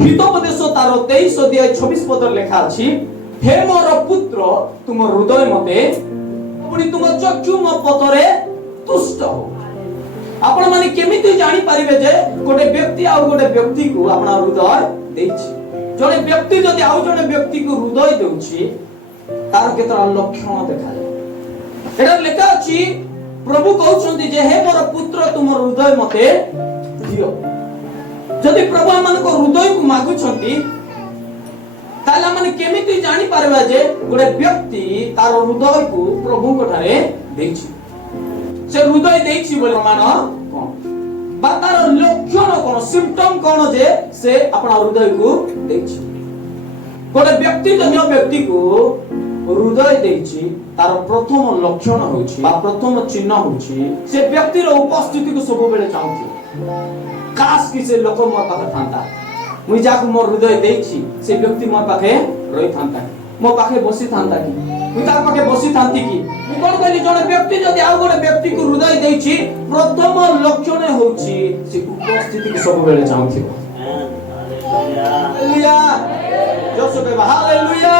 हितोपदेश तार 23 अध्याय 26 पद लेखा अछि, हे मोर पुत्र तुम हृदय मते पुणी तुम चक्षु मो पदरे तुष्ट हो। आपण माने केमिति जानि परिबे जे गोटे व्यक्ति आ गोटे व्यक्ति को आपन हृदय देछि। जने व्यक्ति जदि आ जने व्यक्ति को हृदय देउछि तार केतरा लक्षण देखा जाय। एटा लेखा अछि, प्रभु कहउछन्ति जे हे मोर पुत्र तुम हृदय मते दियो। जदि प्रभु मन को हृदय को मागुछन्ति ताला माने केमिति जानि परबा जे गोटे व्यक्ति तार हृदय को प्रभु को ठारे देछि। से हृदय देछि बोले मान कोन बा तार लक्षण कोन सिम्पटम कोन जे से अपना हृदय को देछि। गोटे व्यक्ति अन्य व्यक्ति को हृदय देछि तार प्रथम लक्षण होछि बा प्रथम चिन्ह होछि से व्यक्ति रो उपस्थिति को सब बेले चाहथि। काश कि से लोक मोर पाखे थांता, मुई जाक मोर हृदय देछि से व्यक्ति मोर पाखे रहि थांता, मो पाखे बसी थांता कि मुई तार पाखे बसी थांती कि। मु कोन कहली जने व्यक्ति जदि आ गोटे व्यक्ति को हृदय देछि प्रथम लक्षण होछि से उपस्थिति को सब बेले चाहथि। हालेलुया जोसो कहबा हालेलुया।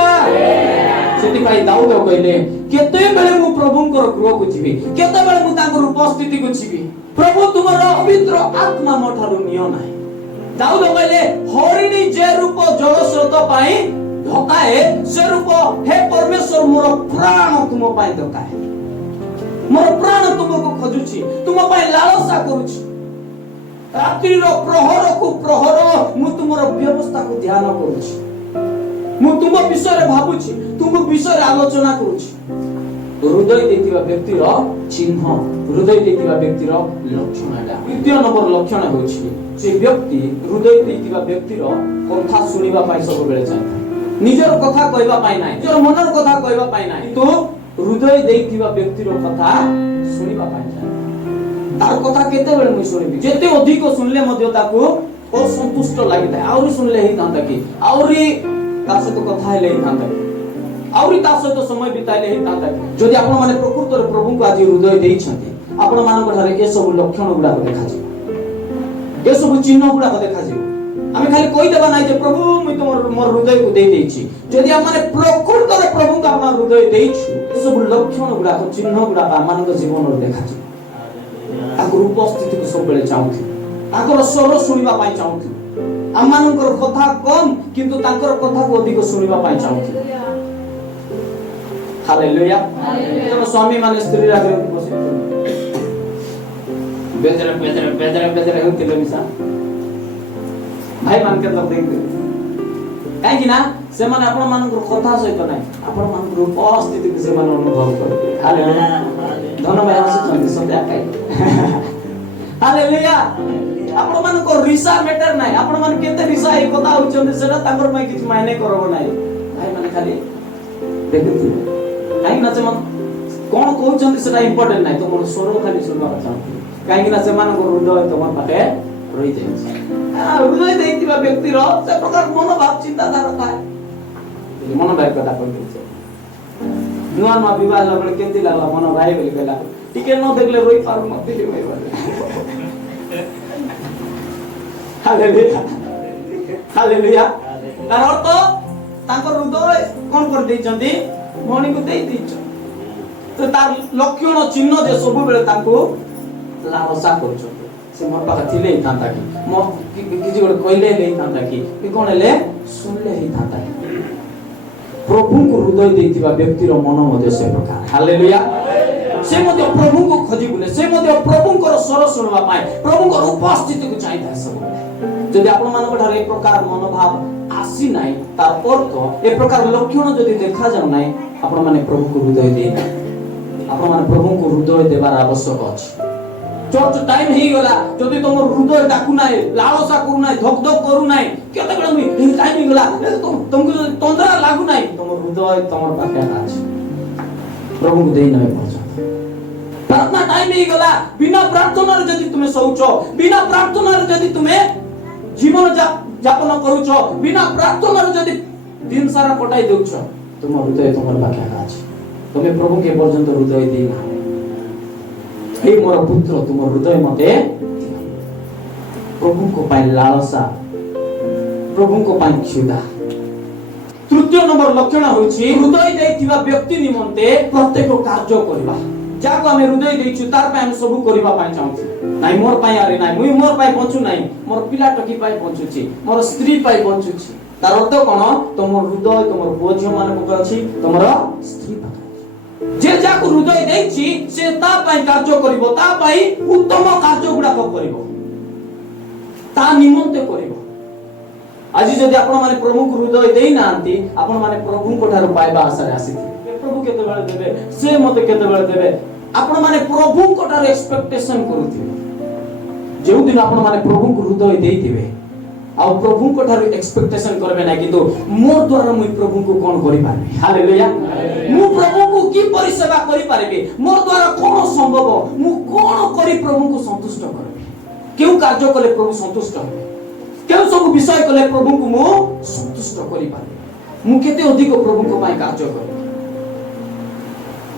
सेति भाई दाऊद कहले केते बेले मु प्रभुंकर गृह को जीवी, केते बेले मु तांकर उपस्थिति को जीवी। प्रभु तुमर पवित्र आत्मा मोठारु नियो नाही। दाऊद कहले हरिणी जे रूप जल स्रोत पाई धकाए से रूप हे परमेश्वर मोर प्राण तुम पाई धकाए। मोर प्राण तुमको खोजुछि, तुम पाई लालसा करूछि। रात्रि रो प्रहर को प्रहर मु तुमर व्यवस्था को ध्यान करूछि। मु तुम विषय रे भाबुछि, तुम विषय रे आलोचना करूछि। हृदय देतिबा व्यक्ति रो चिन्ह, हृदय देतिबा व्यक्ति रो लक्षण एटा। द्वितीय नंबर लक्षण होछि से व्यक्ति हृदय देतिबा व्यक्ति रो कथा सुनिबा पाई सब बेले चाहे। निजर कथा कहबा पाई नाही, निजर मनर कथा कहबा पाई नाही, तो हृदय देतिबा व्यक्ति रो कथा सुनिबा पाई चाहे। तार कथा केते बेले मुई सुनिबी, जेते अधिक सुनले मध्य ताको असंतुष्ट लागिता। आउरी सुनले ही तांता कि आउरी तार सहित कथा हेले ही तांता कि आउरी तार सहित समय बिताइले ही तांता कि। जदि आपण माने प्रकृत रे प्रभु को आज हृदय देइछन्ति आपण मान को ठारे ए सब लक्षण गुडा देखा छी, ए सब चिन्ह गुडा देखा छी। आमे खाली कहि देबा नाही जे प्रभु मुई तमर मोर हृदय को देइ देइछि। जदि हम माने प्रकृत रे प्रभु को आपण हृदय देइछु ए सब लक्षण गुडा चिन्ह गुडा मान को जीवन रे देखा छी। ताकर उपस्थिति को सब बेले चाहूथि, ताकर स्वर सुनिबा पाई चाहूथि। हम मानकर कथा कम किंतु ताकर कथा को अधिक सुनिबा पाई चाहूथि। हालेलुया। जब स्वामी माने स्त्री रागे बसे बेजरे बेजरे बेजरे बेजरे होतिले मिसा भाई मान के लग देख काहे कि ना से माने आपण मानकर कथा सहित नाही, आपण मानकर उपस्थिति के से मान अनुभव करते। हालेलुया। धन्यवाद आसी सत्या काई। हालेलुया। आपण मान को रिसा मैटर नाही, आपण मान केते रिसा ए कथा होचंदे सेटा ताकर पई किछ मायने करबो नाही। भाई माने खाली देखथि काहे ना से मन कोन कहउचंदे सेटा इंपोर्टेंट नाही, तमर स्वर खाली सुनबा चाहथि। काहे ना से मान को हृदय तमर पाटे रहि जाय छै। हृदय देइतिबा व्यक्ति रो से प्रकार मनोभाव चिंताधारा थाए। मनोभाव कथा कहै छै। नुआ नुआ विवाह लगले केति लागला मन भाई बोली कहला टिके न देखले रोई पार मत दिले भाई बोले। हालेलुया। हालेलुया। तार अर्थ तांकर हृदय कोन कर दैचंती मणि को देई दैछ। तो तार लक्षण चिन्ह जे सब बेले तांको लालसा करछो। से मोर पाखा थिले ही तांता कि मो किछि गोटे कहले ले तांता कि कोन ले सुनले ही तांता कि। प्रभु को हृदय देतिबा व्यक्ति रो मन मध्ये से प्रकार। हालेलुया। से मध्ये प्रभु को खोजी बुले, से मध्ये प्रभु को स्वर सुनबा पाए, प्रभु को उपस्थिति को चाहिदा सब। जदि आपण मान ठारे एक प्रकार मनोभाव आसी नाही तार अर्थ एक प्रकार लक्षण जदि देखा जाउ नाही आपण माने प्रभु को हृदय दे, आपण माने प्रभु को हृदय देबार आवश्यक अछि। चर्च टाइम ही गला जदि तुम हृदय डाकू नाही, लालसा करू नाही, धक धक करू नाही, केते बेला मी टाइम ही गला तुमको तंद्रा लागू नाही, तुम हृदय तमर पाखे अछि प्रभु को देई नाही पहुंचा। प्रार्थना टाइम ही गला बिना प्रार्थना रे जदि तुमे सोउचो, बिना प्रार्थना रे जदि तुमे जीवन जापन करूचो, बिना प्रार्थना रे जदि दिन सारा कटाई देउचो, तुम हृदय तमर पाखे अछि। तुमे प्रभु के पर्यंत हृदय देई ना। हे मोर पुत्र तुम हृदय मते प्रभु को पाई लालसा, प्रभु को क्षुधा। तृतीय नंबर लक्षण होछि हृदय देथिबा व्यक्ति निमंते प्रत्येक कार्य करबा। जाको हम हृदय देइछु तार पे हम सब करबा पाइ चाहू नाइ मोर पाइ आरे नाइ मुई मोर पाइ बंचू नाइ मोर पिला टकी पाइ बंचुछि मोर स्त्री पाइ बंचुछि। तार अर्थ कोन तमर हृदय तमर बोझ मान को अछि तमर स्त्री पाइ जे जाको हृदय देइछि से ता पाइ कार्य करबो ता पाइ उत्तम कार्य गुडा करबो ता निमंते करबो। आज जदि आपण माने प्रभु को हृदय देई नांती आपण माने प्रभु को ठारो पाइबा आशा रे आसीथि प्रभु केते बेले देबे से मते केते बेले देबे आपण माने प्रभु को ठारो एक्सपेक्टेशन करूथि। जेउ दिन आपण माने प्रभु को हृदय देइथिबे आ प्रभु को ठारो एक्सपेक्टेशन करबे ना किंतु मोर द्वारा मुई प्रभु को कोन करि पारबे। हालेलुया। मु प्रभु को की परिसेवा करि पारबे मोर द्वारा कोन संभव मु कोन करि प्रभु को संतुष्ट करबे केउ कार्य कले प्रभु संतुष्ट होबे केउ सब विषय कले प्रभु को मु संतुष्ट करि पारे मु केते अधिक प्रभु को पाई कार्य करि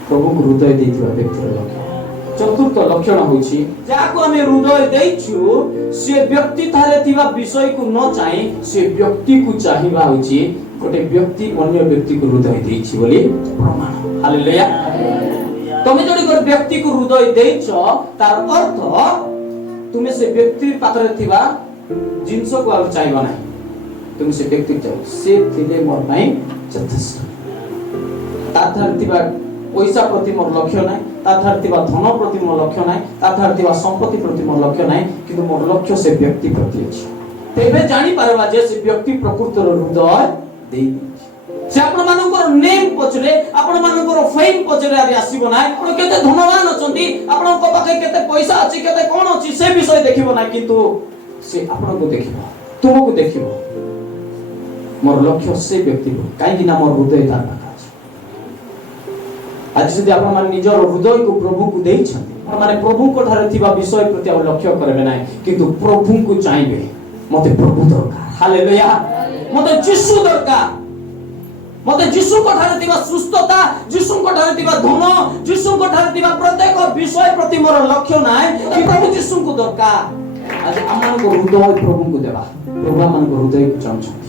प्रभु को हृदय देथिबा व्यक्तिर लक्षण। चतुर्थ लक्षण होछि जाको हम हृदय देइछु से व्यक्ति थारे थिबा विषय को न चाहि से व्यक्ति को चाहिबा होछि गोटे व्यक्ति अन्य व्यक्ति को हृदय देइछि बोली प्रमाण। हालेलुया। तमे जडी गोटे व्यक्ति को हृदय देइछो तार अर्थ तुमे से व्यक्ति पाखरे थिबा जिंस को आ चाहिबा नाही तुम से व्यक्ति चाहो से थिले मोर नाही यथेष्ट ताथार थिबा पैसा प्रति मोर लक्ष्य नाही ताथार थिबा धन प्रति मोर लक्ष्य नाही ताथार थिबा संपत्ति प्रति मोर लक्ष्य नाही किंतु मोर लक्ष्य से व्यक्ति प्रति अछि। तेबे जानि पारबा जे से व्यक्ति प्रकृतर हृदय देई से आपण मानकर नेम पछरे आपण मानकर फेम पछरे आबि आसीबो नाही आपण केते धनवान अछंती आपण को पाखे केते पैसा अछि केते कोन अछि से विषय देखिबो नाही किंतु से आपण को देखिबो तुमको देखिबो मोर लक्ष्य से व्यक्ति को काई कि ना मोर हृदय तार पाखा अछि। आज जदि आपण मान निजर हृदय को प्रभु को देइ छथि आपण माने प्रभु को ठारे थिबा विषय प्रति आप लक्ष्य करबे नाही किंतु प्रभु को चाहबे मते प्रभु दरकार। हालेलुया। मते यीशु दरकार मते यीशु को ठारे थिबा सुस्थता यीशु को ठारे थिबा धन यीशु को ठारे थिबा प्रत्येक विषय प्रति मोर लक्ष्य नाही कि प्रभु यीशु को दरकार। आज आमान को हृदय प्रभु को देबा प्रभु आमान को हृदय को चाहछथि